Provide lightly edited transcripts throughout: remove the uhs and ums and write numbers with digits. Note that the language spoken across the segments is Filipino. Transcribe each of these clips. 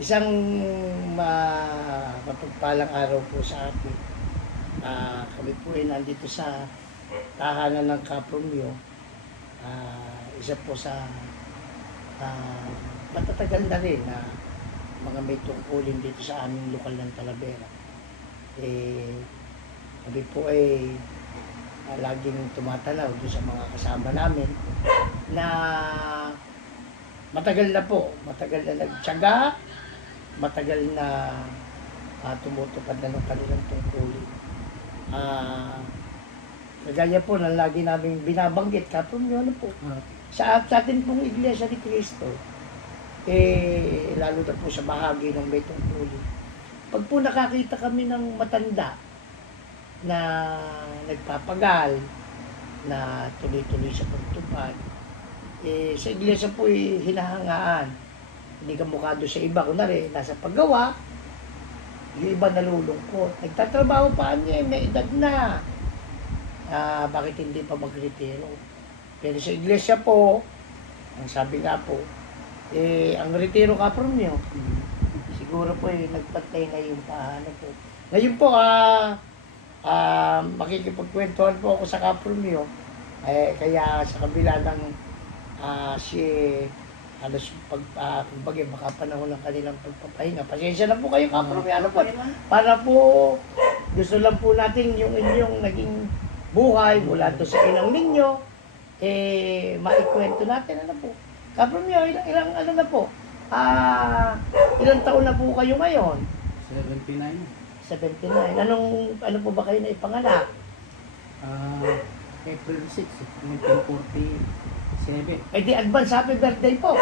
Isang mapagpalang araw po sa atin. Kami po ay nandito sa tahanan ng Kapromyo. Isa po sa matatagal na rin na mga may tungkulin dito sa aming lokal ng Talavera. Kami po ay laging tumatanaw doon sa mga kasama namin na matagal na nagtiyaga, matagal na tumutupad na ng kanilang tungkulin. Kagaya po na lagi namin binabanggit, Kapromyo, ano po, sa atin pong Iglesia ni Cristo, lalo na po sa bahagi ng may tungkulin. Pag po nakakita kami ng matanda na nagpapagal, na tuloy-tuloy sa pagtupad, sa iglesia po hinahangaan. Hindi ka mukha doon sa iba, kunwari, nasa paggawa, yung iba nalulungkot. Nagtatrabaho pa niya, may edad na. Bakit hindi pa magretiro? Pero sa iglesia po, ang sabi nga po, ang retiro Kapromyo, siguro po nagpatay na yung paano po. Ngayon po, makikipagkwentuhan po ako sa Kapromyo, kaya sa kabila ng halos kumbaga baka panahon ng kanilang pagpapahinga. Pasensya na po kayo, Kapromyo. Ano po, para po gusto lang po natin yung inyong naging buhay mula to sa inang ninyo, maikwento natin. Ano po, Kapromyo, ilang ano na po, ilang taon na po kayo ngayon? 79. Ano po ba kayo na ipanganak? April 6, 1947. Di advance happy birthday po.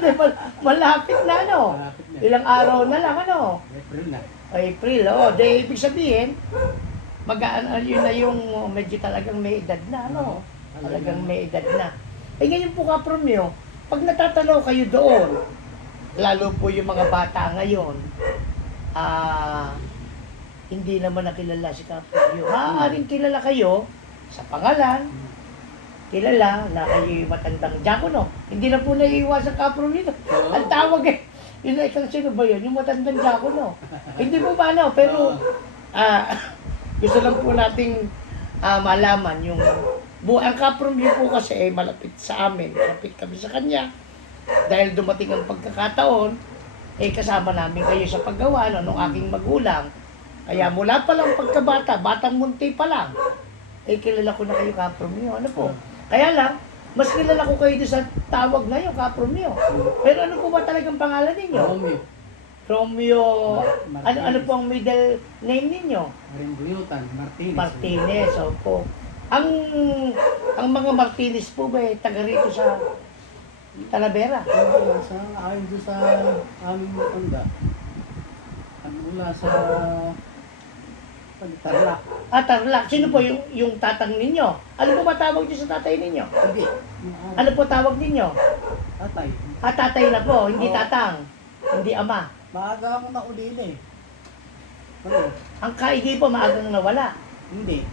Di ba, malapit na ano? Malapit na. Ilang araw na lang ano? April na. April, ibig sabihin, yun na yung medyo talagang may edad na, ano? Talagang may edad na. Ngayon po, Kapromyo, pag natatanaw kayo doon, lalo po yung mga bata ngayon, hindi naman nakilala si Kapromyo. Maaaring kilala kayo sa pangalan, kilala na kayo yung matandang diakono. Hindi na po naiiwasan Kapromyo. Ang tawag yun na sino ba yun? Yung matandang diakono. Hindi po ba ano? Pero, gusto lang po nating malaman yung ang Kapromyo po kasi malapit sa amin, malapit kami sa kanya. Dahil dumating ang pagkakataon, kasama namin kayo sa paggawa nung aking magulang. Kaya mula pa lang pagkabata, batang munti pa lang, kilala ko na kayo, Kapromyo. Ano po? Kaya lang, mas kilala ko kayo doon sa tawag na yung Kapromyo. Pero ano po ba talagang pangalan ninyo? Romeo. Ano po ang middle name ninyo? Buyutan, Martinez. Martinez, opo. Ang mga Martinez po ba taga rito sa Talavera? Ayon doon sa aming matanda. Mula sa Tarlac. Tarlac. Sino po yung tatang ninyo? Ano po ba tawag niyo sa tatay ninyo? Hindi. Ano po tawag ninyo? Tatay. Tatay na po, hindi Oo. tatang. Hindi ama. Maaga ako naulila eh. Ano? Ang kaigi po maagang nawala. Hindi.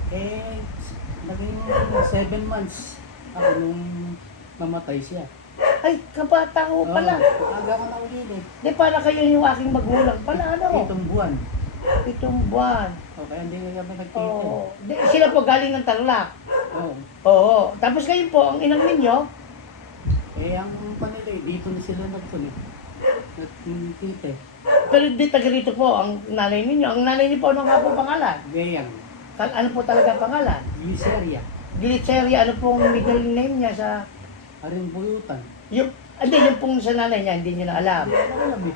Naging 7 months ako nung namatay siya. Ay, kabata ko pala. Maaga ako naulila eh. Di pala kayo yung aking magulang pala, ano? 7 buwan. 7 buwan. Kaya hindi nga kami nagkita. Oo. Sila po galing ng Tarlac. Oo. Oo. Tapos kayo po, ang inang ninyo, Ang panila dito na sila nagkita eh. pero di taga rito po ang nanay ninyo. Ang nanay niyo po, ano nga po pangalan? Gayang. Ano po talaga pangalan? Gliceria. Gliceria, ano pong middle name niya sa... Aring Buyutan. Yung pong sa nanay niya, hindi niyo na alam. Hindi ko alam eh.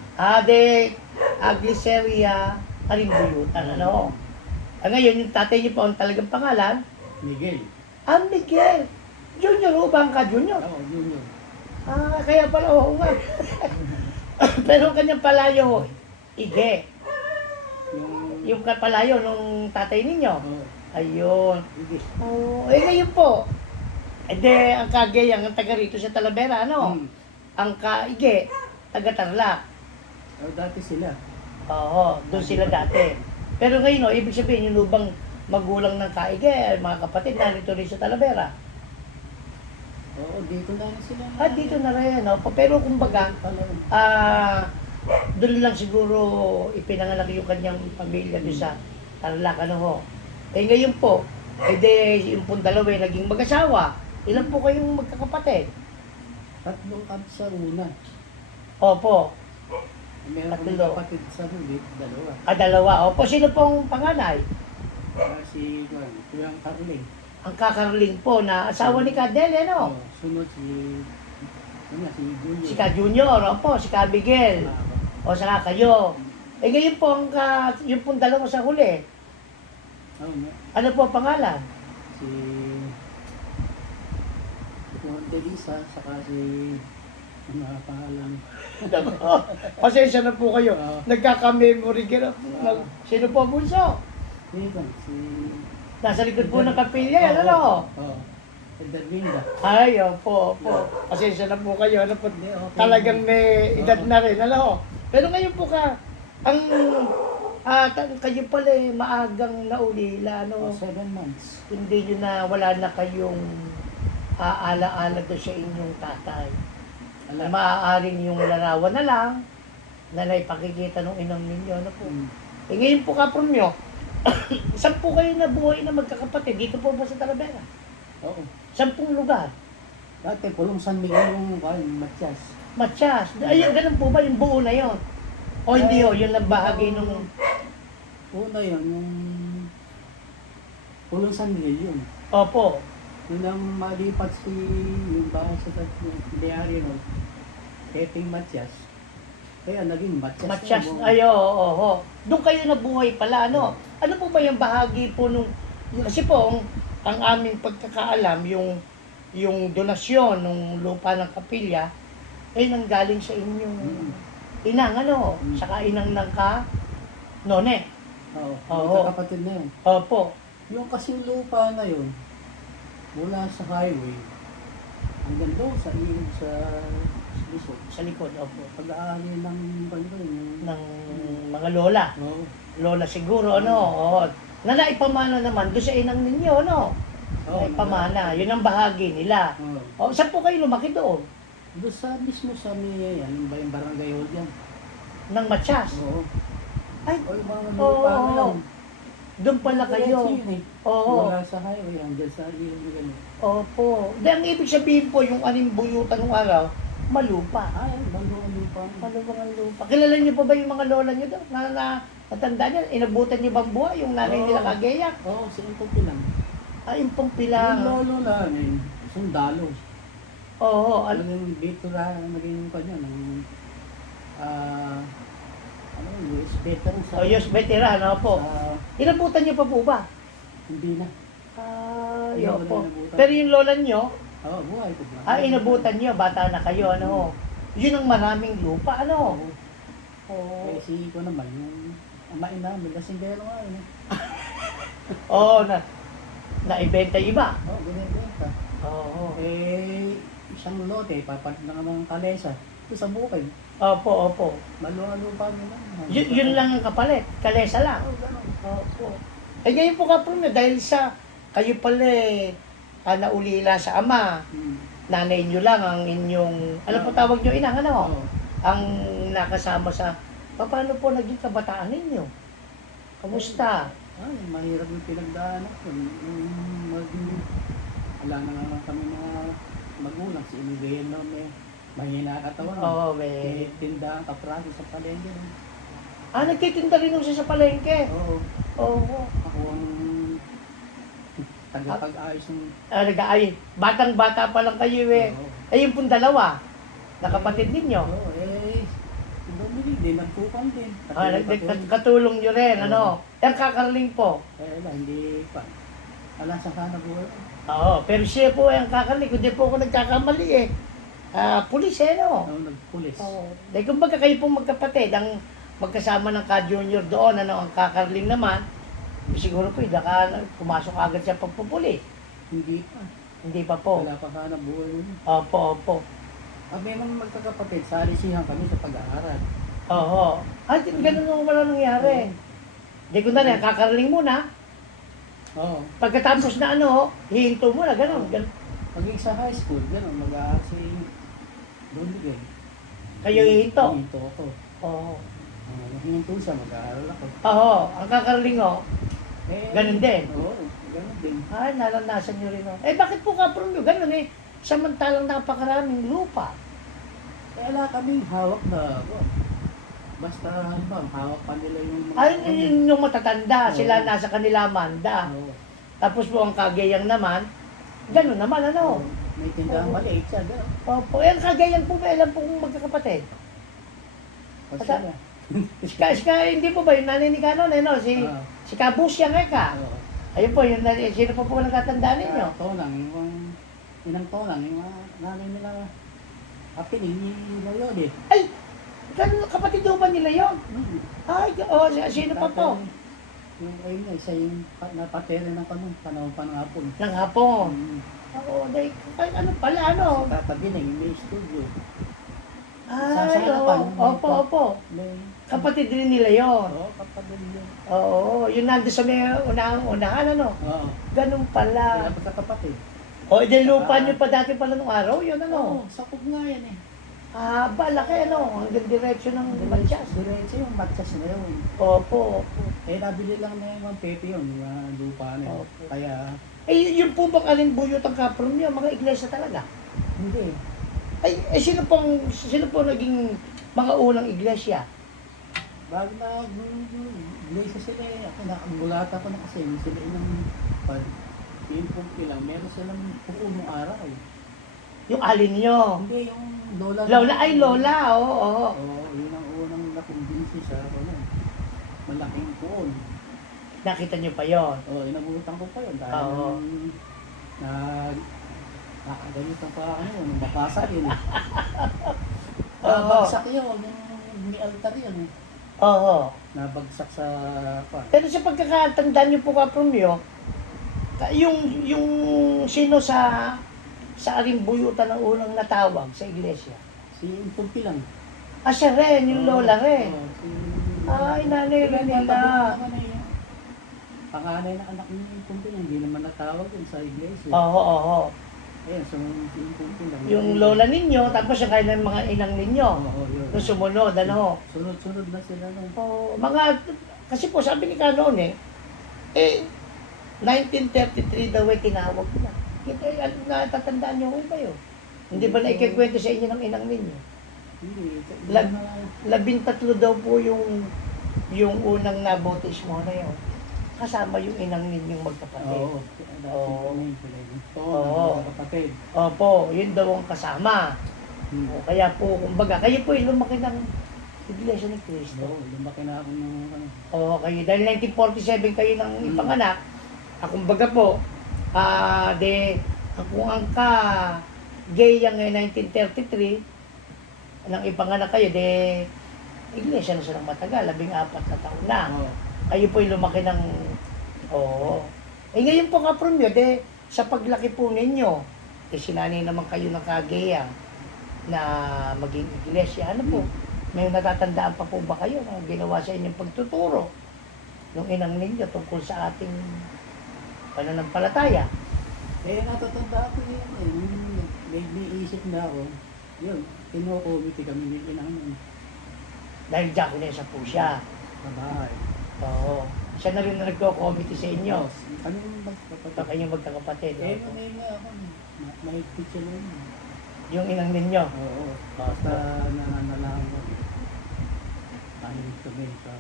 Gliceria, Buyutan, ano? Ngayon, yung tatay niyo po, ang talagang pangalan, Miguel. Miguel. Junior, ubang ka, Junior. Oo, Junior. Kaya pala, oo nga. Pero kanyang palayo, Ige. Yung palayo nung tatay ninyo. Oo. Ayun. Hindi. Ngayon po, ang Kagayang, ang taga rito sa Talavera, ano? Ang Kaige, taga Tarlac. Dati sila. Oo, doon sila dati. Pero ngayon, ibig sabihin, yung lubang magulang ng Kaige, mga kapatid, narito rin sa Talavera. Oo, dito na sila. Dito na rin, no? Pero kumbaga, Talagang. doon lang siguro ipinanganak yung kanyang pamilya doon sa Tarlac, ano ho. Eh ngayon po, yung pong dalawa ay naging mag-asawa. Ilan po kayong magkakapatid? Tatlong kami sa una. Opo. Meron kami Tatlo. kapatid sa huli, dalawa. Dalawa. Opo, sino pong panganay? Si Kuya Carling. Ang kakarling po na asawa ni Cadel, ano? Sunod si Julio. Si Ka Junior, opo, si Ka Miguel. O saka kayo. Eh ngayon po, yung pong dalawa sa huli. Ano po ang pangalan? Si Juan Teresa, saka si mga pangalan. Pasensya na po kayo. Oo. Nagkaka-memory ka na. Sino po ang bunso? Si Nasa likod po ng kapilya, yan, ano? Edelvinda. Ay, opo, opo. Pasensya na po kayo. Ano po, Okay. talagang may edad na rin, ano? Pero ngayon po kayo pala maagang naulila, ano? 7 months. Hindi nyo na, wala na kayong aala-ala doon sa inyong tatay. Na maaaring yung larawan na lang, na naipakikita ng inang ninyo, ano po? Eh ngayon po kapron nyo, saan po kayo nabuhay na magkakapatid? Dito po ba sa Talavera? Oo. 10 lugar? Dati, Pulong San Miguel yung Matias. Matias. Ay, ganun po ba yung buo na yon? O hindi ho, yun lang bahagi nung... Una yun, yung Pulong San Miguel yun. Opo. Yun ang malipat yung bahay sa diary nun. Keping Matias. Kaya naging Matias. Matias. Ay, oo. Doon kayo nabuhay pala, ano? Ano po ba yung bahagi po nung... Kasi po, ang aming pagkakaalam, yung donasyon ng lupa ng kapilya, ay nanggaling sa inyong inang, ano? Saka inang ng none. Oo. Oo. Magkakapatid na yun. Opo. Yung kasing lupa na yun, mula sa highway, hanggang doon sa ilog sa Luzon. Sa likod, opo. Pag-aari ng Ng mga lola. Oo. Lola siguro, ano? Oo. Na naipamana naman doon sa inang ninyo, ano? Oo, Naipamana. Yun ang bahagi nila. Oo. O, saan po kayo lumaki doon? Doon sa mismo sa may, yung barangay hall dyan. Ng Matias. Oo. Ay, O yung mga oo. lupa na yun. Doon pala kayo. Diretso yun eh. Oo. Mula sa highway, hanggang sa ilog na gano'n. Opo. Di, ang ibig sabihin po, yung aning buyutan ng araw, malupa. Ay, bago ang lupa. Maluwang lupa. Kilala niyo pa ba yung mga lola niyo doon? Natanda niyo, inabutan niyo bang buhay? Yung nanay nila Oo. Kageyak? Oo, sa Impong Pilang. Ay, impong Yung pilang. lolo namin, sundalo. Oo. Naging Bitura, naging kanya, naging, US veteran sa... Yes, veteran, opo. Sa, Inabutan niyo pa po ba? hindi na. Ay, Hindi ko opo. na inabutan. Pero yung lola niyo, Oo, buhay ko ba? inabutan niyo, bata na kayo, ano? Yun ang maraming lupa, ano? Oo. Oo. Eh, si ko naman, yung amain namin, lasingero nga yun. Oo, naibenta iba. Oo, binibenta. Oo. Eh, isang lote, papalit na ng kalesa. Ito sa bukid. Opo, opo. Maluwa-lupa nyo lang. Yun lang ang kapalit. Kalesa lang. Oo, ganun. Opo. Eh ngayon po ka dahil sa kayo pala naulila sa ama, nanay nyo lang ang inyong, ano po tawag nyo inang, ano? Oo. Ang nakasama sa, paano po naging kabataan ninyo? Kamusta? Ay, mahirap yung pinagdaanan ko. Wala na nga kami mga magulang. Si Inigayan na may mahina katawan. Oo, Eh, tindahan kaprati sa palengke. nagtitinda rin siya sa palengke. Oo. Oo. Ako ang tagapag-ayos ng... Nag-aay, batang-bata pa lang kayo eh. Oo. Eh yung pong dalawa, nakapatid ninyo. Oo, eh, Dominic din, nagpupang din. Katulong nyo rin, ano? Yung kakarling po. Eh, wala, hindi pa. Wala sa sana buhay. Oo, pero siya po ang kakarling. Kundi po ako nagkakamali eh. Pulis eh, no? Oo, nagpulis. Oo. Dahil kumbaga kayo pong magkapatid, ang magkasama ng ka-junior doon, ano, ang kakarling naman, siguro po, pumasok agad siya pagpupulis. Hindi pa. Hindi pa po. Wala pa sana buhay mo. Opo, opo. Kami nang magkakapatid, salisihan kami sa pag-aaral. Oo. Ay, ganun nung wala nangyari. Di ko na rin, kakarling muna. Oo. Pagkatapos na ano, hihinto mo na, ganun. Paging sa high school, gano'n, mag-aaral si Dominic. Kayo hihinto. Hihinto ako. Oo. Hingin siya, mag-aaral ako. Oo, ang kakalingo, ganun din. Oo, ganun din. Ay, naranasan nyo rin. Oh. Eh, bakit po kapron nyo? Ganun eh. Samantalang napakaraming lupa. Wala kaming hawak na, basta ano ba, hawak pa nila yung mga... Ay, yung matatanda, Oo. sila nasa kanila manda. Oo. Tapos po ang kagayang naman, ganun naman, ano? May tindahan Oo. maliit siya, gano'n. Opo, eh, ang kagayang po, ilan po magkakapatid? Basta Hindi po ba yung nanay ni Kanon, eh, no? Ah. Si Kabus yan, ka. Oo. Ayun po, yun, sino po po nagkatandaan ninyo? Tonang, yung inang tonang, yung mga nanay nila, kapiling, yung yun eh. Ay, ganun, kapatid daw ba nila yun? Ay, oh, sino pa po? Yung ayun nga, isa yung napatera ng panahon pa ng hapon. Ng hapon. Mm. Oo, dahil, ay, ano pala, ano? Si Papa din eh, may studio. Ay, Sa oo, harapan, opo. May, Kapatid din nila yon. oo, kapatid yun. Oo, yun nandun sa may unahan, ano? Oo. Ganun pala. Kaya pa sa kapatid. O, edi lupa nyo pa dati pala nung araw, yun ano? Oo, sakop nga yan eh. Ah, laki ano, hanggang diretsyo ng Matyas. Diretso yung matchas na yun. Opo. Eh, nabili lang na yung Pepe yun, yung mga lupa na yun. Opo. Kaya, Eh, yun po bang alinbuyot ang kapron nyo? Mga iglesia talaga? hindi. Ay, sino po naging mga unang iglesia? Bago na iglesia sila eh. Ako nakagulata ko na kasi sila yung yung pumpi lang. Meron silang pupunong araw. Yung alin nyo? Hindi, yung lola. Lola, oo. Oo, yun ang unang nakumbinsi sa ano. Malaking puon. Nakita nyo pa yon. Oo, inabutan ko pa yun. Dahil Oo. nakagalitan pa ako yun. Napasa yun eh. Oo. Bagsak yun. Yung may altar yun eh. Oo. Nabagsak sa Pero sa pagkakatandaan nyo po kapron nyo, yung sino sa alimbuyutan ng unang natawag sa iglesia? si Pumpi lang. Ah, siya rin, yung lola rin. Oo, si... Ay, nanay rin nila. Panganay na anak ni Pumpi lang, hindi naman natawag yun sa iglesia. Oo. Ayan, so si Pumpi lang. Yung lola ninyo, tapos yung kaya ng mga inang ninyo. Oo, yun. Yung sumunod, ano. Sunod-sunod na sila nun. Kasi po sabi ni Kanon 1933 daw ay tinawag na. Natatandaan niyo ko kayo. Hindi ba na ikikwento sa inyo ng inang ninyo? Hindi. Lag- 13 daw po yung unang nabotismo na yun. Kasama yung inang ninyong magkapatid. Oo. Oo. Oo. Kapatid. Opo, yun daw ang kasama. O, kaya po, kumbaga, kayo po yung lumaki ng Iglesia ni Cristo. Oo, lumaki na ako ng ano. Oo, kayo. Dahil 1947 kayo nang ipanganak, kumbaga po, kung ang gayang 1933, nang ipanganak kayo, Iglesia na silang matagal, 14 na taon na. Oo. Kayo po yung lumaki ng... Oo. Eh ngayon po kapron nyo, sa paglaki po ninyo, sinanay naman kayo ng kagayang na maging iglesia. Ano po? May natatandaan pa po ba kayo na ginawa sa inyong pagtuturo nung inang ninyo tungkol sa ating pananampalataya? Natatanda ko yun eh. May isip na ako. Yun, kinukomite kami ni inang Dahil diakonesa po siya. sa bahay. Oo. Siya na rin na nagko-committee sa inyo. Ano yung magkapatid? Sa kanyang magkakapatid. Manay nga ako. Mahigpit sila yun. Yung inang ninyo. Oo. Basta nananalang ko. Pahilig kami sa...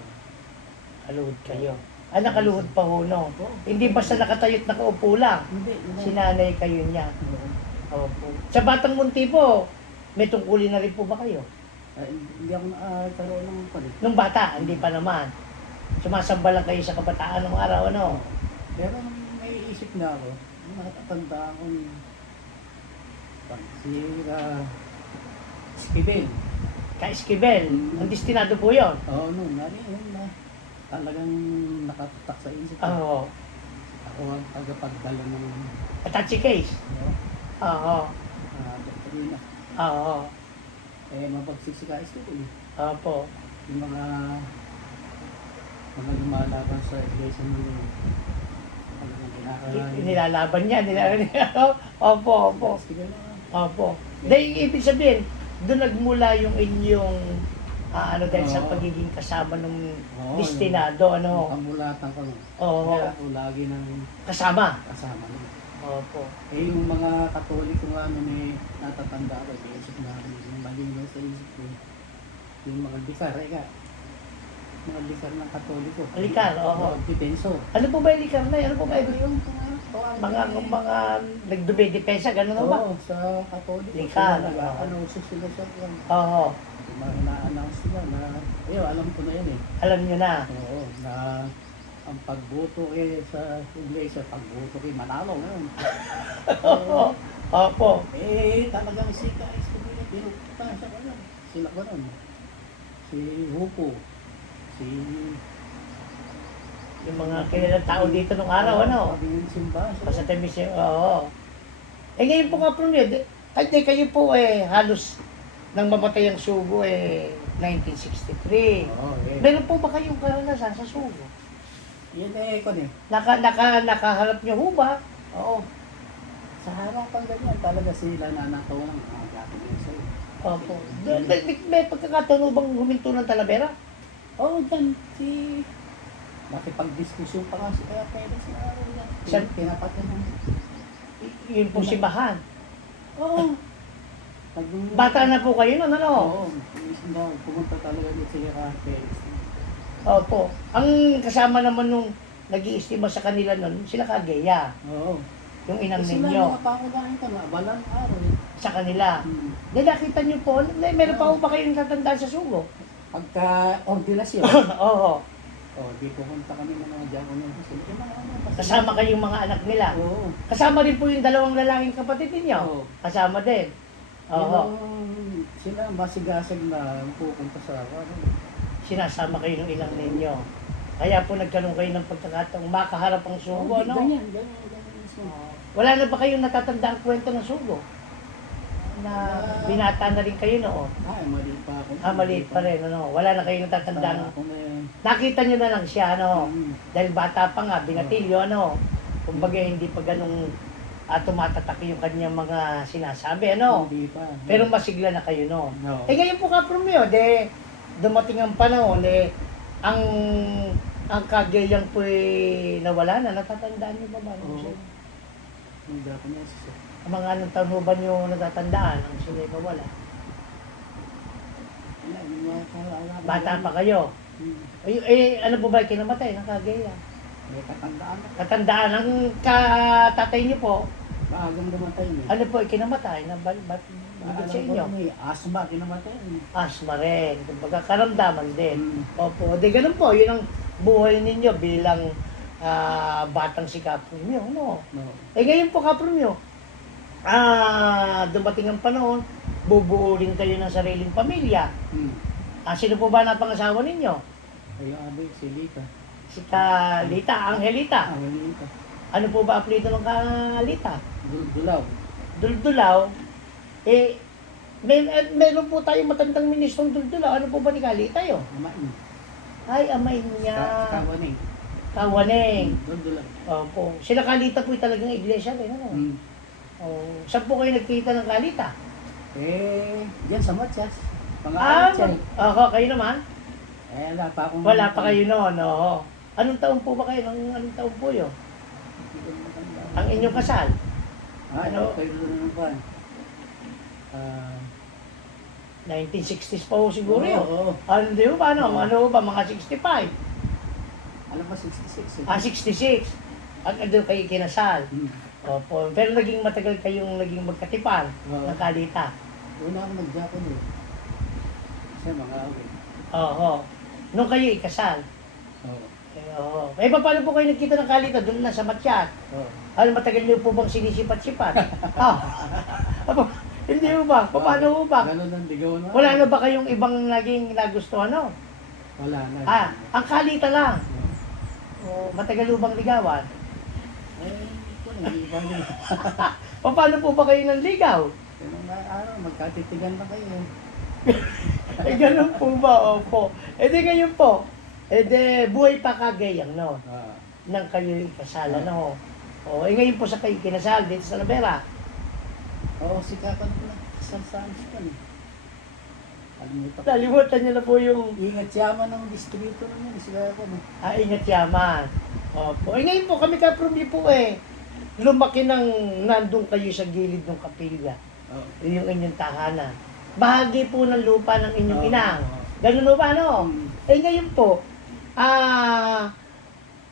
Kaluhod kayo. Nakaluhod pa ho, no? Oo. Hindi basta nakatayo't nakaupo lang. Hindi. Sinanay kayo niya. Oo. Opo. Sa Batang Munti po, may tungkulin na rin po ba kayo? Hindi ako nakakaroon ng palit. Nung bata, hindi pa naman. Sumasamba lang kayo sa kabataan ng araw, ano? Pero may isip na ako. Nakatanda ako ni... Si Skibel. Ka-Esquivel. Ang destinado po yun. Oo, yun na. Talagang nakatatak sa isip ko. Oo. Ako ang tagapagdala ng... Attache case. Oo. Doktrina. Oo. Mapagsiksi ka Skibel. Opo. Yung mga lumalaban sa iglesia nila. Talagang kinakain. Nilalaban niya. Opo. Skibel na. Opo. Dahil ibig sabihin, doon nagmula yung inyong ano dahil sa Oo. pagiging kasama ng Oo, destinado, Yung ano. kamulatan ko. Oo, Kaya ako lagi nang kasama. kasama nila. Opo. Eh, yung mga Katoliko nga namin eh, natatanda ko, basic na kami, yung malinaw sa isip ko, yung mga likar, mga likar ng Katoliko. Likar, oo. Depenso. Ano po ba yung likar na? Ano po ba Ito yung mga nagdube-depensa, gano'n ba? Oo, sa Katoliko. Likar, Sila, oo. nag-announce sila sa yan. Oo, Mga ina-announce nila na, ayun, alam ko na yun eh. alam nyo na. Oo, na ang pagboto sa iglesia, pagboto manalo ngayon. Oo, opo. Talagang si Kais Kabila, pinupta sa kanan. Sila ba nun? Si Hupo, si... Yung mga kilalang tao dito nung araw, ano? Sabi yung simba. Sa Temis, oo. Ngayon po nga po niyo, kayo po halos nang mamatay ang Sugo 1963. Oo, Meron po ba kayong karanasan sa Sugo? Yan ko eh. Nakaharap niyo ho ba? Oo. Sa harapan ganyan, talaga sila nanakaw ng mga gato yun sa'yo. Opo. May pagkakataon bang huminto ng Talavera? Oo, dyan, nakipag-diskusyon pa nga si Kaya Pérez na araw yan. Saan? Pinapatay ng... Yun po simbahan. Oo. Bata na po kayo nun, ano? Oo. Pumunta talaga dito si Kaya Pérez. Opo. Ang kasama naman nung nag-iistima sa kanila nun, sila Kageya. Oo. Yung inang Sila ninyo mga pangunahin ka na, balang araw eh. sa kanila. Hmm. Dahil nakita niyo po, meron pa po ba kayong tatandaan sa Sugo? Pagka-ordinasyon. Oo. Di pumunta kami ng mga diyakono. Kasama kayong mga anak nila. Oo. Kasama rin po yung dalawang lalaking kapatid ninyo. Oo. Kasama din. Oo. Sila masigasag na pupunta sa Sinasama kayo ng ilang ninyo. Kaya po nagkaroon kayo ng pagkakataong makaharap ang Sugo, no? Ganyan mismo. Wala na ba kayong natatanda ang kwento ng Sugo? Na binata na rin kayo noon. Maliit pa ako. Maliit pa rin, ano? Wala na kayong natatanda. Ako na yan. Nakita nyo na lang siya, ano? Mm. Dahil bata pa nga, binatilyo, ano? Kumbaga, hindi pa ganun tumatatak yung kanyang mga sinasabi, ano? Hindi pa. Pero masigla na kayo, no? No. Ngayon po kapromyo, dumating ang panahon, ang Kagayang po nawala na. Natatandaan nyo ba ba? Oo. Hindi ako na isa. Ang mga anong taon ho ba nyo natatandaan ang sila nawala? Bata pa kayo. Ano po ba kinamatay ng Kagayang? May katandaan ako. Katandaan ang tatay niyo po, Maagang dumatay niya. ano po kinamatay na ba't sa inyo? Asma, kinamatay. Asma rin, kumbaga karamdaman din. Mm. Opo, di ganun po, yun ang buhay ninyo bilang batang si Kapro nyo, no? No. Ngayon po Kapro nyo, dumating ang panahon, bubuo rin kayo ng sariling pamilya. Sino po ba napangasawa ninyo? Ay, abi, si Lita. Si Kalita, Angelita. Lita. Ano po ba apelido ng Kalita? Dulaw. Duldulaw, meron po tayong matandang ministrong Duldulaw. Ano po ba ni Kalita yun? Amain. Ay, amay niya. Kawaning. Kawaneng. Dulaw. Opo. Sila Kalita po talagang iglesia rin, ano? Oh, saan po kayo nagkita ng Kalita? Yan sa Matyas. Kayo naman? Wala pa akong... Wala pa kayo noon, no? Anong taon po ba kayo? Anong taon po yun? Ang inyong kasal? Ano? Kayo doon naman. 1960s pa po siguro yun. Oo. Ano ba? Ano ba? Mga 65? Alam mo, 66. 66. Doon kayo kinasal. Hmm. Opo. Pero naging matagal kayong naging magkatipan Oo. ng Kalita. Una ako nag-Japan eh. Sa mga awit. Oo. Nung kayo ikasal. Oo. Oo. Paano po kayo nagkita ng Kalita? Doon na sa Matyat. Oo. Ano, matagal niyo po bang sinisipat-sipat? Hindi mo ba? Paano mo ba? Ganun ang ligaw na. Wala na ba kayong ibang naging nagustuhan, no? Wala na. Ang Kalita lang. Matagal mo bang ligawan? Hindi pa rin. Paano po ba kayo ng ligaw? Pero araw, magkatitigan na kayo. Ganun po ba? Opo. Ngayon po, buhay pa Kagayang, no? Nang kayo ikasala, no? Ngayon po sa kayo kinasal dito sa Lavera. Oo, sikapan ko na. Saan siya Kalimutan ko. Nalimutan niyo na po yung Ingat yaman ng distrito naman. Sila ako. ingat yaman. Opo. Eh ngayon po kami kapromi po lumaki ng nandun kayo sa gilid ng kapilya. Oo. Yung inyong tahanan. Bahagi po ng lupa ng inyong Oo. ina. Ganun po ba, no? Eh ngayon po,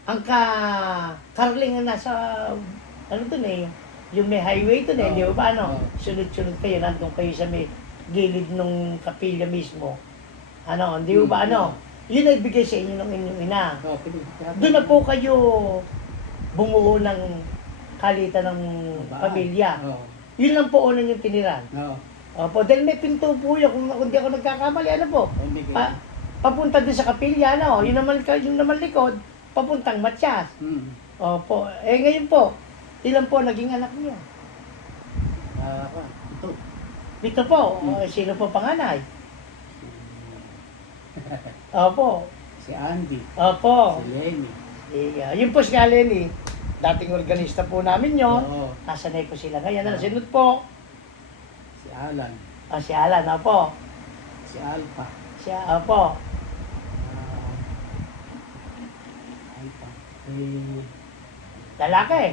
ang Carling na nasa, ano dun yung may highway dun di ba, ano? Oo. Sunod-sunod kayo, nandun kayo sa may gilid ng kapilya mismo. Ano, di ba, ano? Yun ay bigay sa inyo ng inyong ina. Oo, Doon na po kayo bumuo ng kalitan ng pamilya. Oo. Yun lang po unang yung tiniran. Oo. Opo, dahil may pinto po yun, kung di ako nagkakamali, ano po? Papunta din sa kapilya, ano? Yung naman likod, papuntang Matyas. Opo, ngayon po, ilan po naging anak niyo? Ito. Pito po. Sino po panganay? Opo. Si Andy. Opo. Si Lenny. Yun po si Lenny. Dating organista po namin yun. Oo. Nasanay ko sila ngayon. Ano, sinunod po? Si Alan. Si Alan, opo. Si Alpha. Siya, opo. Alpha. Lalaki.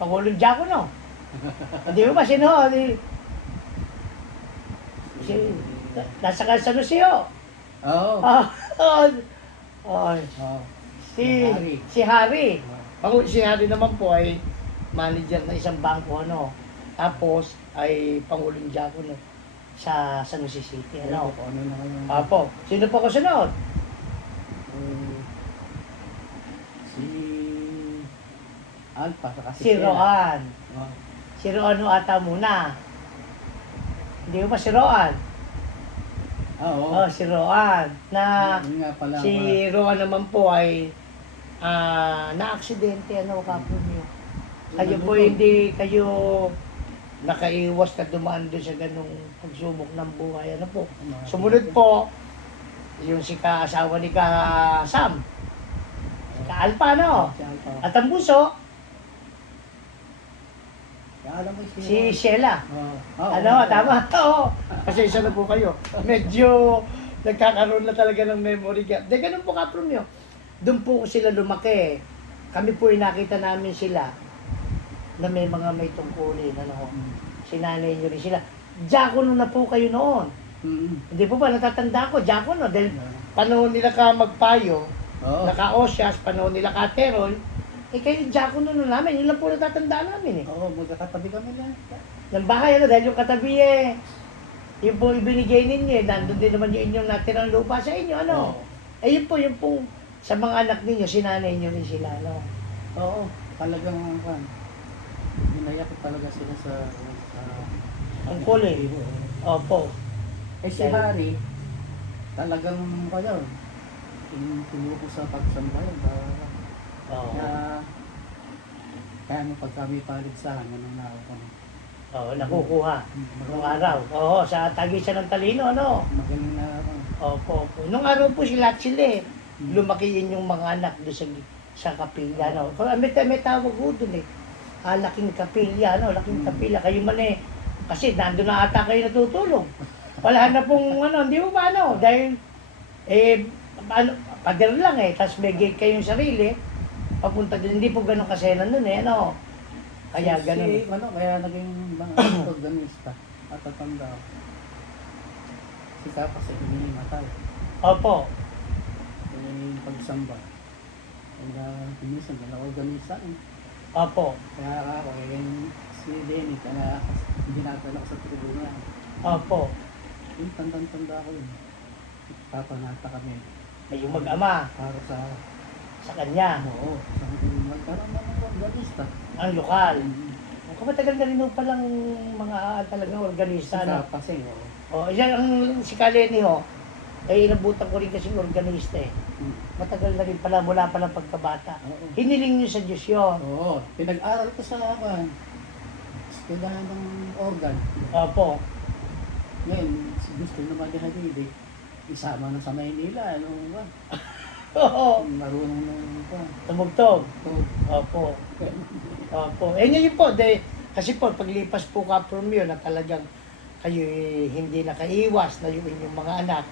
Pangulong Diakono. Hindi mo ba sino? Nasa San Jose, Oo. Si Harry. Si Harry naman po ay manager ng isang bangko, ano. Tapos ay Pangulong Diakono sa San Jose City, ano. Ano na kayo? Apo. Sino po kasunod? Si Alpha. Saka Si Roan. Oo. Si Roan ho ata muna. Hindi mo ba si Roan? Oo. Si Roan. Na Yun nga pala. si Roan naman po ay na-aksidente, ano, kapon niyo. Kayo po hindi kayo nakaiwas na dumaan doon sa ganung pagsubok ng buhay. Ano po? Sumunod po, yung si ka-asawa ni Ka-Sam. Si Ka-Alpa, no? Si Alpha. At ang buso, Alam mo si Sheila. Oo. Ano, tama? Oo. Pasensya na po kayo. Medyo nagkakaroon na talaga ng memory gap. De, ganun po kapron nyo. Doon po sila lumaki. Kami po nakita namin sila na may mga may tungkulin. Ano, sinanay nyo rin sila. Diakono na po kayo noon. Hindi po ba natatanda ko, Diakono? Dahil panahon nila ka magpayo, Oo. naka-Osyas, panahon nila ka Terol, kayo Diakono na namin. Yun lang po natatandaan namin Oo, magkakatabi kami lang. ng bahay, ano, dahil yung katabi yung po ibinigay ninyo, nandun din naman yung inyong natirang lupa sa inyo, ano. Oo. Yun po, sa mga anak ninyo, sinanay nyo rin sila, ano. Oo. Talagang binaya ko talaga sila sa Ang kulit. Opo. si Harry, talagang tinuro ko sa pagsambayan. Oo. Kaya pag kami paligsahan, ganun na ako. Oo, nakukuha. Nung araw. Oo, sa Tagisan ng Talino, ano. Magaling na ako. Opo. Nung araw po sila lumakiin yung mga anak doon sa kapilya, no. May tawag ko doon laking kapilya, no. Laking kapilya. Kayo man kasi nandun na ata kayo natutulog. Wala na pong hindi mo ba dahil pader lang tapos may gate kayong sarili, papunta din, hindi po ganun kasenan nun ano. Kaya ganun. Kaya naging mga organista at tatanda ako. Si Kapas ay hinihimatay. Opo. Yung pagsamba. Minsan, organista Opo. Kaya ako, si Lenny, kaya dinadala ko sa tribuna. Opo. Yung tandang-tanda ko yun. Papanata kami. Ay yung mag-ama Para sa kanya, Oo. Magkaroon na ng organista. ang lokal. Matagal na rin palang mga talagang organista, Si no? Kapas Si Kaleni inabutan ko rin kasi organista Matagal na rin pala, mula palang pagkabata. Oo. Hiniling niyo sa Diyos yun. Oo. Pinag-aral ko sa eskwelahan ng organ. Opo. Ngayon, gusto naman ni Halili, isama na sa Maynila. Ano ba? Oo. Marunong na pa. Tumugtog. Opo. Opo. Ngayon po, kasi po, paglipas po ka from yun, na talagang kayo hindi nakaiwas na yung inyong mga anak,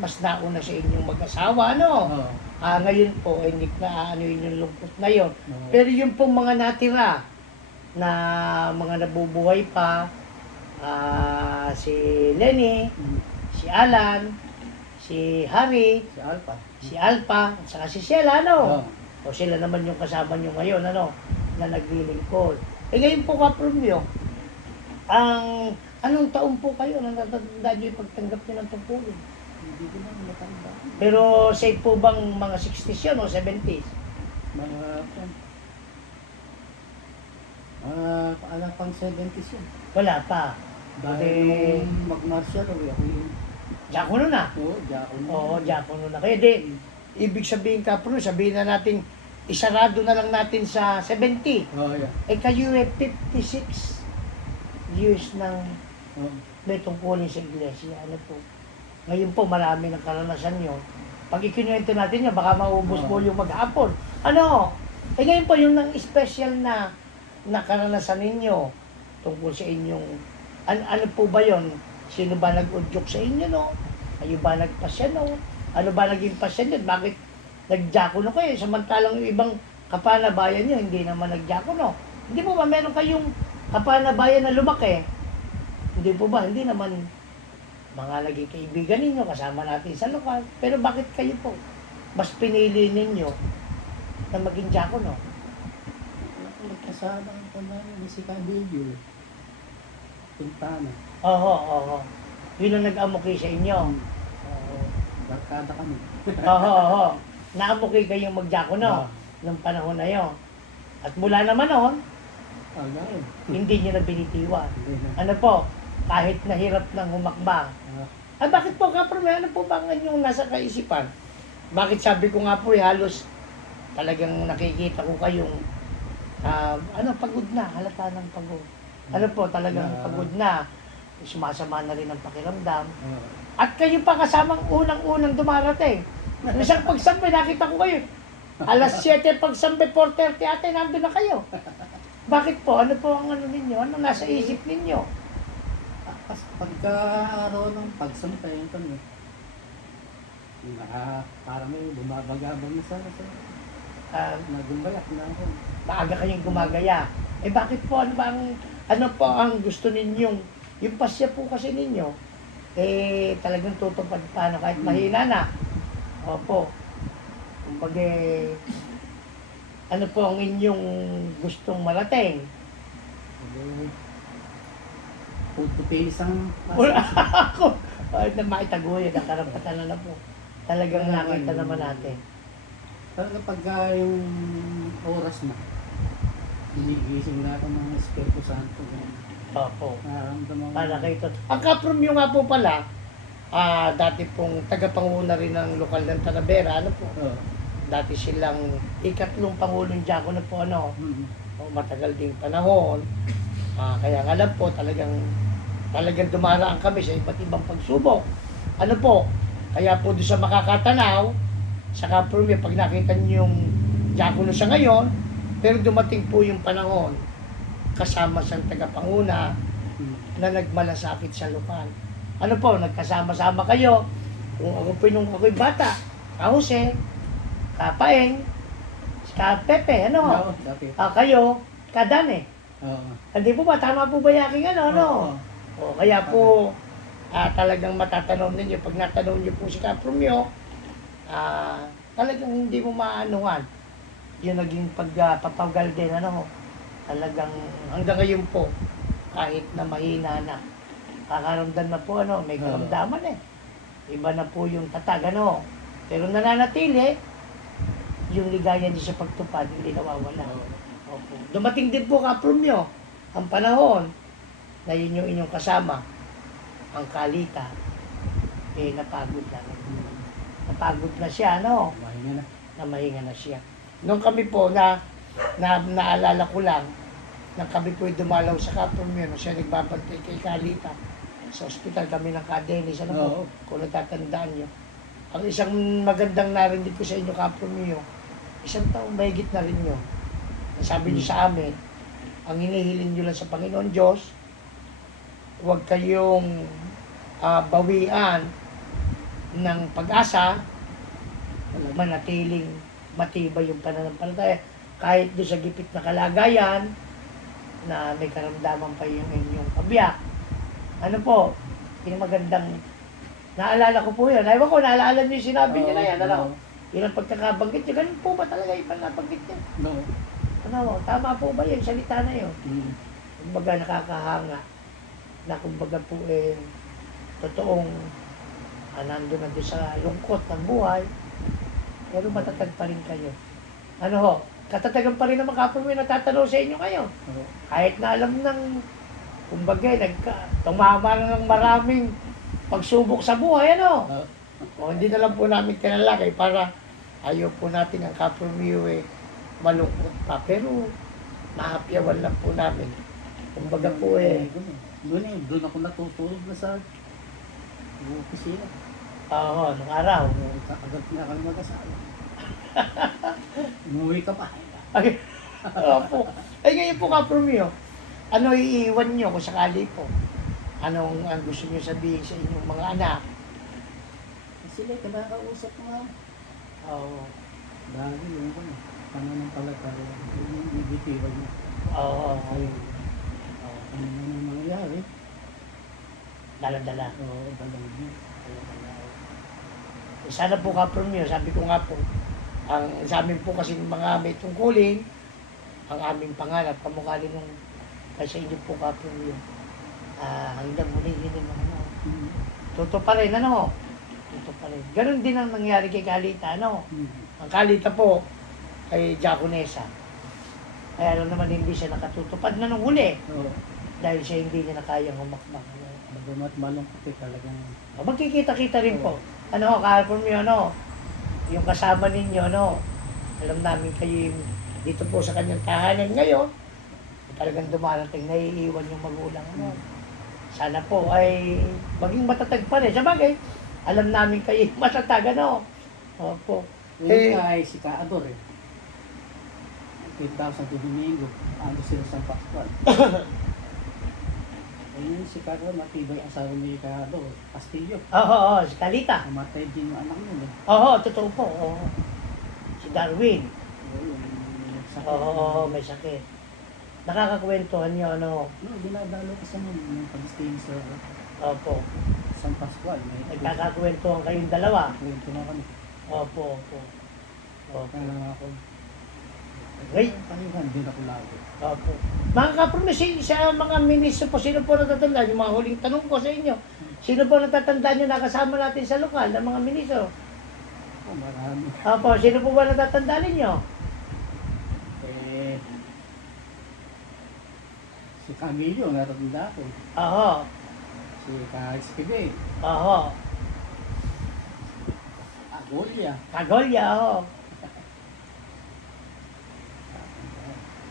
mas nauna sa inyong mag-asawa, ano? Oo. Ngayon po, hindi na ano yung lungkot na yon. Oo. Pero yung pong mga natira na mga nabubuhay pa, si Lenny, si Alan, si Harry, Si Alpha. si Alpha, at saka si Sheila, ano? Oo. O sila naman yung kasama nyo ngayon, ano? Na naglilingkod. Ngayon po, Kapromyo, anong taon po kayo na natatandaan nyo yung pagtanggap nyo ng tungkulin? Hindi ko na matanda. Pero safe po bang mga 60s yun o 70s? Mga alam pang 70s yun. Wala pa. Dahil nung mag-martial law, ako yung... Diakono na. Oo, diakono. Oo, diakono na. Kaya di, ibig sabihin Kapromyo, sabihin na natin, isarado na lang natin sa 70. Oo, yeah. Kayo 56 years ng Oo. may tungkulin sa iglesia. Ano po? Ngayon po, marami ng karanasan nyo. Pag ikinuwento natin yan, baka maubos po yung maghapon. Ano? Ngayon po, yung ng special na karanasan ninyo tungkol sa inyong, ano po ba yon? Sino ba nag-udyok sa inyo, no? Kayo ba nagpasya, no? Ano ba naging pasya nyo? Bakit nagdiakono kayo? Samantalang yung ibang kapanabayan nyo, hindi naman nagdiakono. Hindi po ba meron kayong kapanabayan na lumaki? Hindi po ba? Hindi naman mga naging kaibigan ninyo, kasama natin sa lokal. Pero bakit kayo po mas pinili ninyo na maging diakono? Kasama ang panahon si Cabello. Pintana. Oo. Yun ang nag-amuki sa inyo. Oo. Barkada kami. Oo. Naamuki kayong magdiakono nung panahon na yon. At mula naman noon, Ngayon. hindi nyo na binitiwan. Hindi na. Ano po, kahit nahirap ng humakbang. Bakit po, Kapromyo, ano po ba ang inyong nasa kaisipan? Bakit sabi ko nga po, halos talagang nakikita ko kayong, pagod na, halata ng pagod. Ano po, talagang pagod na, sumasama na rin ang pakiramdam. At kayo pa kasamang unang-unang dumarating. Isang pagsambi, nakita ko kayo. Alas 7 pagsambi, 4:30 ate, nandun na kayo. Bakit po? Ano po ang ano ninyo? Ano nasa isip ninyo? Kasi pagka-araw ng pagsampay kami, parang may bumabagabang na sana sa nagumbayak na ako. Maaga kayong gumagaya. Bakit po? Ano po ang gusto ninyong, yung pasya po kasi ninyo, talagang tutupad paano kahit mahina na. Opo. Kumbaga, ano po ang inyong gustong marating? Putupilis ang Wala ako. Na maitaguyod ang karapatan na po. Talagang nakita naman natin. Talaga pagka yung oras na, ginigising na ako ng Espiritu Santo. Opo. Nararamdaman Para kayo ito. Ang Kapromyo nga po pala, dati pong tagapanguna rin ng lokal ng Talavera, ano po? Dati silang ikatlong pangulong diakono po, ano? Matagal ding panahon. Kaya nga lang po, talagang dumaraan kami sa iba't ibang pagsubok. Ano po? Kaya po doon sa makakatanaw, sa Kapromyo, pag nakita niyo yung diakono sa ngayon, pero dumating po yung panahon, kasama siyang tagapanguna na nagmalasakit sa lokal. Ano po, nagkasama-sama kayo. Kung ako po nung ako'y bata, ka Jose, ka Paeng, ka Pepe, ano? Kayo, ka Dane. Hindi po ba? Tama po ba yung aking ano? Kaya po, talagang matatanaw ninyo. Pag natanaw niyo po si Kapromyo, talagang hindi mo maanuhan. Yung naging pagpapagal din, ano? Talagang hanggang ngayon po, kahit na mahina na, kakaramdam na po, ano? May karamdaman Iba na po yung tatag, ano? Pero nananatili, yung ligaya niya sa pagtupad, hindi nawawala. Opo. Dumating din po, Kapromyo, ang panahon na yun yung inyong kasama, ang Kalita, napagod na. Napagod na siya, no? Namahinga na siya. Nung kami po, naalala ko lang, nang kami po dumalaw sa Kapromyo, siya nagbabantay kay Kalita. Sa ospital kami ng Kadenis, ano po, kung natatandaan nyo. Ang isang magandang narinig ko sa inyo, Kapromyo, isang taong mahigit na rin nyo. Sabi nyo sa amin, ang hinihiling nyo lang sa Panginoon Diyos, huwag kayong bawian ng pag-asa, manatiling matibay yung pananampalataya. Kahit doon sa gipit na kalagayan, na may karamdaman pa yung inyong kabiyak. Ano po, yung magandang, naalala ko po yun. Ewan ko, naalala niyo yung sinabi niyo na yan, ano? Yun ang pagkakabanggit niyo. Ganun po ba talaga yung panabanggit niyo? No. Ano, tama po ba yung salita na yun? Mm. Kumbaga nakakahanga na kumbaga po totoong nandun na doon sa lungkot ng buhay, pero matatag pa rin kayo. Ano ho, katatagan pa rin naman kapag may natatanaw sa inyo ngayon. Oo. Kahit na alam ng, kumbaga, tumama na ng maraming pagsubok sa buhay, ano? Oo. O hindi na lang po namin kinalakay para ayaw po natin ang kapromiyo malungkot pa. Pero mahapyawan lang po namin. Kumbaga po Doon ako natutulog na sa opisina. Oo, nung araw. Agad na kami mag-asawa. Umuwi ka pa. Ay, opo. Ay, ngayon po kapromiyo, ano iiwan nyo kung sakali po? Anong ang gusto nyo sabihin sa inyong mga anak? Sila, kinakausap ko nga. Oo. Dahil yung ko na. Pananampalataya. Yung ibitiwan niya. Oo. Ano na nang mangyayari? Dala-dala. Oo, dalang niya. Sana po kapromiyo, sabi ko nga po, ang sa amin po kasi mga may tungkulin, ang aming pangarap, kamukali nung sa inyo po kapromiyo, hanggang muli din ano. Totoo pa rin, ano? Totoo pa rin. Ganon din ang nangyari kay Kalita, ano? Ang Kalita po, kay Jaconesa. Kaya alam naman hindi siya nakatutupad na nung huli. Oo. Dahil siya hindi niya na kayang humakbang. Bagamat malungkot talagang. Magkikita-kita rin po. Ano, kapromiyo, ano? Yung kasama ninyo, ano? Alam namin kayo dito po sa kanyang tahanan ngayon. Talagang dumarating, naiiwan yung magulang, ano? Sana po ay maging matatag pa rin. Sabagay, alam namin kayo matatag, ano? Opo. Yung ay si Kaador eh. 10,000 to Domingo. Ando sila sa Pascual. Ayun si Kaador, matibay asawa ni Kaador. Castillo. Oo, si Kalita. Namatay din yung anak nun eh. Oo, totoo po. Oo. Si Darwin. Yung sakit. Oo, may sakit. Nakakakwentuhan niyo, ano? No, dinadalo kasi nung pag-stay sa Opo. San Pascual. Nagkakakwentuhan kayong dalawa. Kwento na kami. Opo, opo. Opo. Kaya ako. Ngay- Pahingan din ako lagi. Opo. Mga kapromis, sa mga ministro po, sino po natatandaan? Yung mga huling tanong ko sa inyo. Sino po natatandaan nyo nakasama natin sa lokal ng mga ministro? Oh, marami. Opo, sino po ba natatandaan ninyo? Eh, si Camillo, natatanda ko. Oo. Si Ka-Esquivel. Oo. Agolya. Kagolya, oo.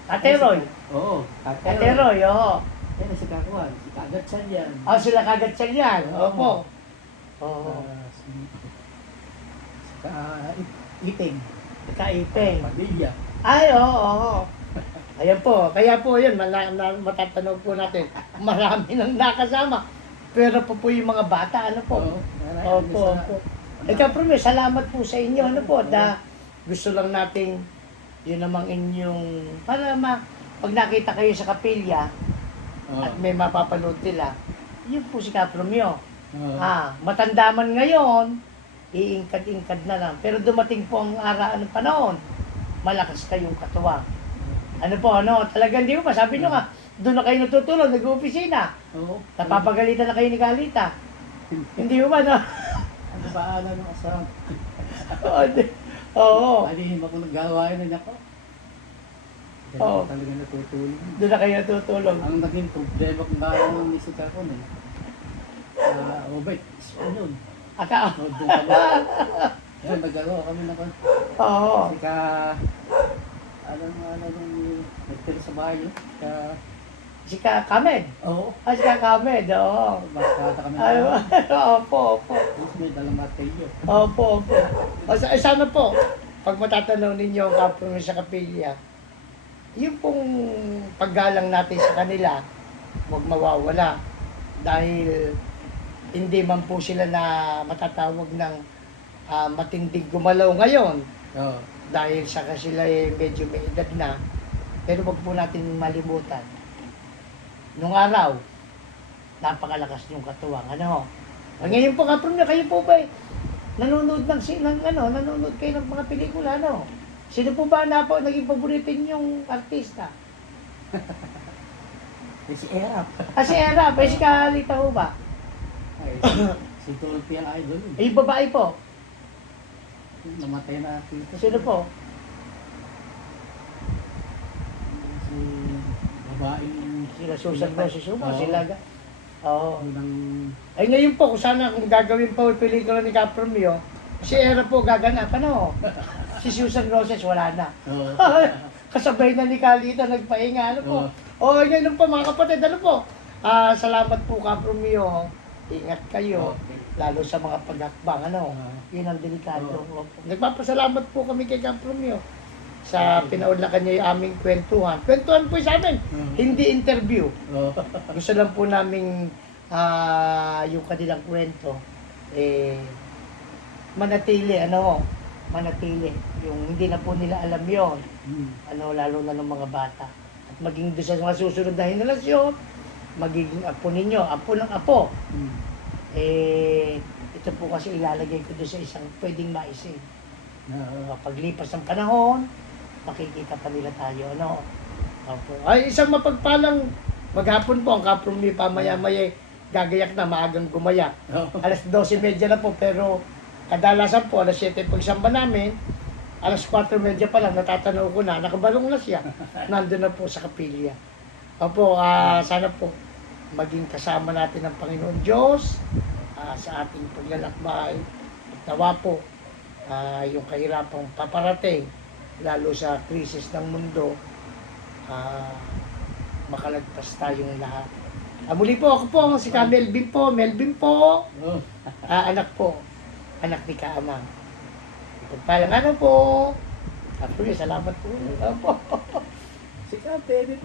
Kateroy. Oo. Kateroy, oo. Yan si Kakuan. Si Kagatsan yan. Sila kagat siya yan. Opo. Oo. Si Ka-Iting. Kaipeng. Padilla. Ay, oo, oo. Ayan po. Kaya po yun, matatanaw po natin. Marami nang nakasama. Pero po yung mga bata, ano po? Opo, opo. Ikaw, Promes, salamat po sa inyo. Ano po? Gusto lang nating yun namang inyong, para pag nakita kayo sa kapilya, at may mapapanood nila, yun po si Kapromyo. Matanda man ngayon, iingkad-ingkad na lang. Pero dumating po ang araan ng panahon, malakas kayong katuwang. Ano po, ano, talagang di ba, sabi nyo nga, doon na kayo natutulog, nag-uopisina. Oo. Napapagalitan na kayo ni Galita. Hindi ba, no? Ano ba alam ng asawa? Oo. Palihim ako nagawain na ako. Diyan Oo. ako talaga natutulog. Doon na kayo natutulog. Ang naging problema kung bakit nang nisik ako na Obet, Espanyol. Aka, So, doon kami, doon nagagawa kami na kon. oo. Sika, alam nung nagtira sa bahay yun. Si Kamed. Oo. Si Kamed, oo. Bakata kami Ay, na. opo, opo. Tapos may dalang martilyo. Opo, opo. Sana po, pag matatanaw ninyo ang kapromis sa kapilya, yung pong paggalang natin sa kanila, huwag mawawala. dahil hindi man po sila na matatawag ng matinding gumalaw ngayon Oo. dahil saka sila medyo may edad na. Pero wag po natin malimutan. Nung araw, napakalakas yung katuwang. Ano? Ngayon po kapro na kayo po ba nanonood nanonood kayo ng mga pelikula, ano? Sino po ba na po naging paborito yung artista? Si Erap. Si Era, si Kalita ho ba? Ay, si Dolphy ang idol. Yung babae po. Namatay na tito. Sino po? Si babaeng... Sila Susan Roses ho ba? Oo. Sila Oo. Unang... Ay ngayon po, kung sana kung gagawin po yung pelikula ni Cap Romeo, si Era po gaganap, ano? Si Susan Roses, wala na. Oo. Kasabay na ni Kalita, nagpahinga, ano po? Ngayon po mga kapatid, ano po? Salamat po Cap Romeo. Ingat kayo. Lalo sa mga paghakbang, ano? Yun ang delikado. Nagpapasalamat po kami kay Cap Romeo sa pinaunlakan niya yung aming kwentuhan. Kwentuhan po sa amin, hindi interview. Oo. Gusto lang po namin yung kanilang kwento manatili, manatili. Yung hindi na po nila alam yon, lalo na ng mga bata. At maging doon sa mga susunod na henerasyon, magiging apo ninyo, apo ng apo. Ito po kasi ilalagay ko doon sa isang pwedeng maisig. Paglipas ng panahon, makikita pa nila tayo, ano? Opo. Ay, isang mapagpalang maghapon po ang Cap Romeo pamaya-maya gagayak na, maagang gumayak. Alas 12:30 na po, pero kadalasan po, alas 7 pagsamba namin, alas 4:30 pa lang, natatanaw ko na, nakabalong na siya. Nandun na po sa kapilya. Opo, sana po maging kasama natin ang Panginoon Diyos sa ating paglalakbay. At nawa po, yung kahirapang paparating, lalo sa krisis ng mundo, makalagpas tayong lahat. Muli po, ako po, si Melvin po. Melvin po, anak ni Kaamang. Pagpalang ano po. Salamat po. Opo. Si Ka, baby,